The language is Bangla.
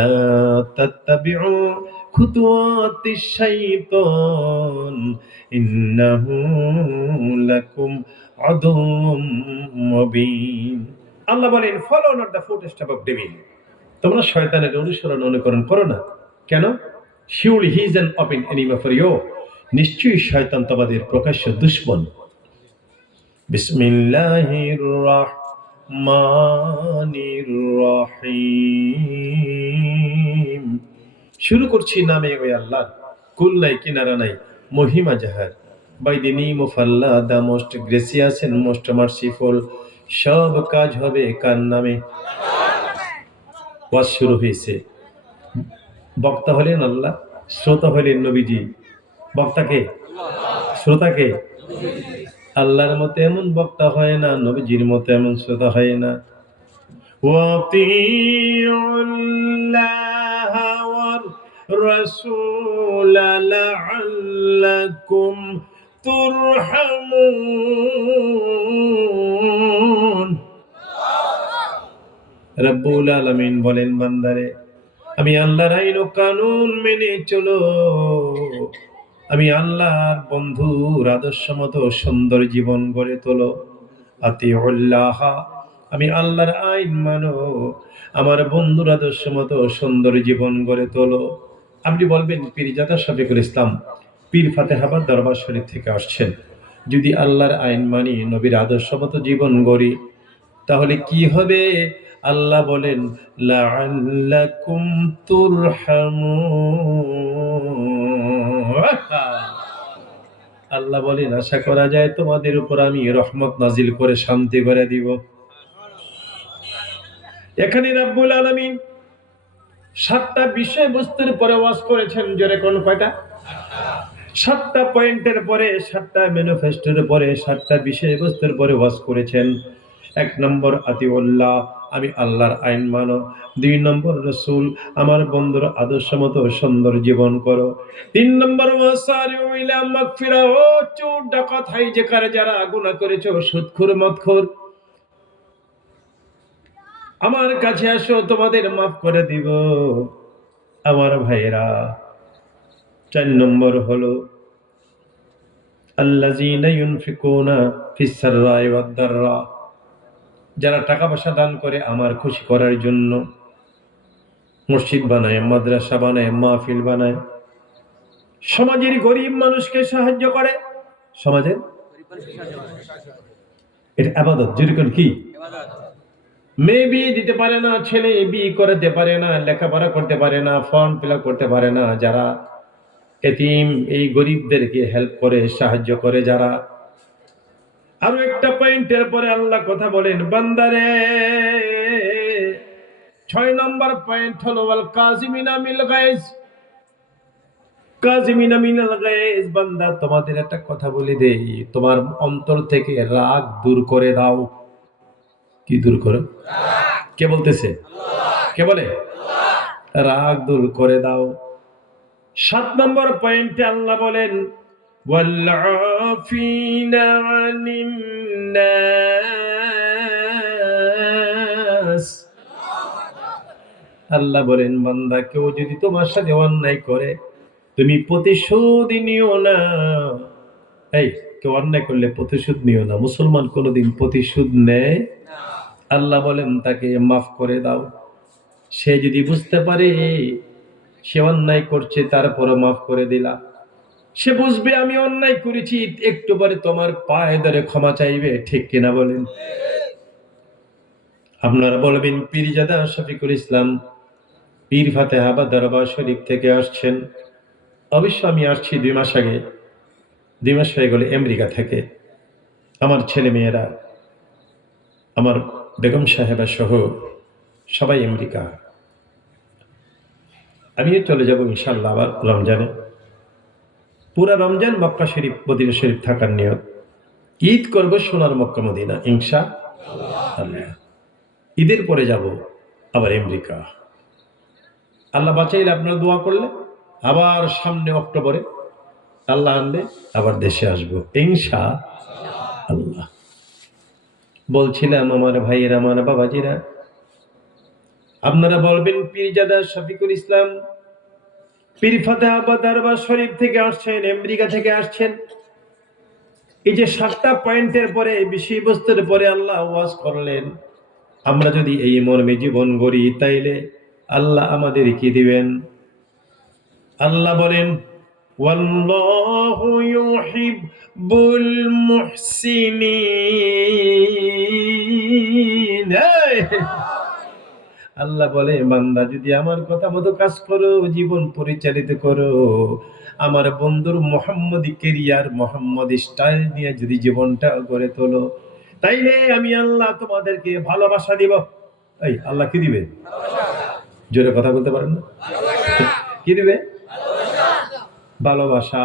লা তাত্তাবিউ খুতুওয়াতিশ শাইতান ইন্নাহু লাকুম আদুউম মুবিন। আল্লাহ বলেন, follow not the footstep of devil. তোমরা শয়তানের অনুকরণ করো না। কেন? Surely he is an open enemy for you. নিশ্চয়ই শয়তান তোমাদের প্রকাশ্য দুশমন। বিসমিল্লাহির রাহমানির রহিম। শুরু করছি নামে ওই আল্লাহর, কুল নাই কিনারা নাই, মহিমা যাহার। By the name of Allah, the most gracious and most merciful. সব কাজ হবে কার নামে? ওয়াজ শুরু হয়েছে। বক্তা হলেন আল্লাহ, শ্রোতা হলেন নবীজি। বক্তাকে, শ্রোতাকে। আল্লাহর মতো এমন বক্তা হয় না, নবীজির মতো এমন শ্রোতা হয় না। ওয়াতিউল্লাহ ওয়ার রাসূল লাআল্লাকুম তুরহামুন। রব্বুল আলামিন বলেন, বান্দারে আমি আল্লাহর আইন ও কানুন মেনে চলো। আমি আল্লাহর বন্ধুর আদর্শ মতো সুন্দর জীবন গড়ে তোলো। আতিউল্লাহ, আমি আল্লাহর আইন মানো, আমার বন্ধুর আদর্শ মতো সুন্দর জীবন গড়ে তোলো। আপনি বলবেন, পীরজাদা শফিকুল ইসলাম পীর ফাতেহাবাদ দরবার শরীফ থেকে আসছেন। যদি আল্লাহর আইন মানি, নবীর আদর্শ মতো জীবন গড়ি, তাহলে কি হবে? আল্লাহ বলেন, লাআল্লাকুম তুরহামুন। আল্লাহ বলেন, আশা করা যায় তোমাদের উপর আমি রহমত নাজিল করে শান্তি করে দিব। এখানে রাব্বুল আলামিন 7টা বিষয়বস্তুর পরে ওয়াজ করেছেন। জোরে কোন কয়টা? 7টা পয়েন্টের পরে, 7টা ম্যানিফেস্টোর পরে, 7টা বিষয়বস্তুর পরে ওয়াজ করেছেন। 1 নম্বর আতিউল্লাহ, আমি আল্লাহর আইন মানো। 2 নম্বর রাসূল, আমার বন্ধুর আদর্শ মতো সুন্দর জীবন করো। 3 নম্বর ওয়াসারিউ ইলা মাগফিরা, ও চোর ডাকাত হাইজ্যাকার যারা গুনাহ করেছো, সুদখোর মদখোর, আমার কাছে আসো, তোমাদের মাফ করে দিব। আমার ভাইরা, 4 নম্বর হলো আল্লাযীনা ইউনফিকুনা ফিস সাররাই ওয়াদ দাররা, যারা টাকা পয়সা দান করে আমার খুশি করার জন্য। মসজিদ বানায়, মাদ্রাসা বানায়, মাহফিল বানায়, সমাজের গরিব মানুষকে সাহায্য করে। সমাজের এটা ইবাদত। যেরকম কি, মেয়ে বিয়ে দিতে পারে না, ছেলে বিয়ে করতে পারে না, লেখাপড়া করতে পারে না, ফর্ম ফিল আপ করতে পারে না, যারা এতিম, এই গরিবদেরকে হেল্প করে, সাহায্য করে যারা। আরো একটা পয়েন্টের পরে আল্লাহ কথা বলেন, বান্দারে 6 নম্বর পয়েন্ট হলো ওয়াল কাযিমিনা মিল গায়জ। কাযিমিনা মিনাল গায়জ, বান্দা তোমাদের একটা কথা বলে দেই, তোমার অন্তর থেকে রাগ দূর করে দাও। কি দূর করো? কে বলতেছে? কে বলে? রাগ দূর করে দাও। 7 নম্বর পয়েন্টে আল্লাহ বলেন, ওয়াল আফিনা আনিন নাস। আল্লাহ বলেন, বান্দা কেউ যদি তোমার সাথে অন্যায় করে, তুমি প্রতিশোধ নিও না। এই, কেউ অন্যায় করলে প্রতিশোধ নিও না। মুসলমান কোনোদিন প্রতিশোধ নেয়? আল্লাহ বলেন, তাকে মাফ করে দাও। সে যদি বুঝতে পারে সে অন্যায় করছে, তারপরও মাফ করে দিলা, সে বুঝবে আমি অন্যায় করেছি, একটু পরে তোমার পায়ে ধরে ক্ষমা চাইবে। ঠিক কিনা বলেন? আপনারা বলবেন, পীরজাদা শফিকুল ইসলাম পীর ফাতেহাবাদ দরবার শরীফ থেকে আসছেন। অবশ্য আমি আসছি 2 মাস আগে। 2 মাস হয়ে গেল আমেরিকা থেকে। আমার ছেলে মেয়েরা, আমার বেগম সাহেবা সহ সবাই আমেরিকা। আমিও চলে যাব ইনশাআল্লাহ আবার রমজানে। পুরা রমজান মক্কা শরীফ, মদিনা শরীফ থাকার নিয়ত। ঈদ করব সোনার মক্কা মদিনা ইনশাআল্লাহ। ঈদের পরে যাব আবার আমেরিকা। আল্লাহ বাঁচাইলে, আপনারা দোয়া করলে আবার সামনে অক্টোবরে আল্লাহ আনলে আবার দেশে আসবো ইনশাআল্লাহ। বলছিলাম আমার ভাইয়েরা, আমার বাবাজিরা, আপনারা বলবেন পীরজাদা শফিকুল ইসলাম পীর ফাতেহাবাদ দরবার শরীফ থেকে আসছেন, আমেরিকা থেকে আসছেন। এই যে 7টা পয়েন্টের পরে বিষয়বস্তুর পরে আল্লাহ ওয়াজ করলেন, আমরা যদি এই মর্মে জীবন গড়ি তাইলে আল্লাহ আমাদের কি দিবেন? আল্লাহ বলেন ওয়াল্লাহু ইউহিব্বুল মুহসিনিন। আল্লাহ বলে বান্দা যদি আমার কথা মতো কাজ করো, জীবন পরিচালিত করো, আমার বন্ধুর মোহাম্মদী কেরিয়ার মোহাম্মদী স্টাইল নিয়ে যদি জীবনটা গড়ে তোলো, তাইলে আমি আল্লাহ তোমাদেরকে ভালোবাসা দিব। এই আল্লাহ কি দিবে? জোরে কথা বলতে পারেন না? কি দিবে? ভালোবাসা।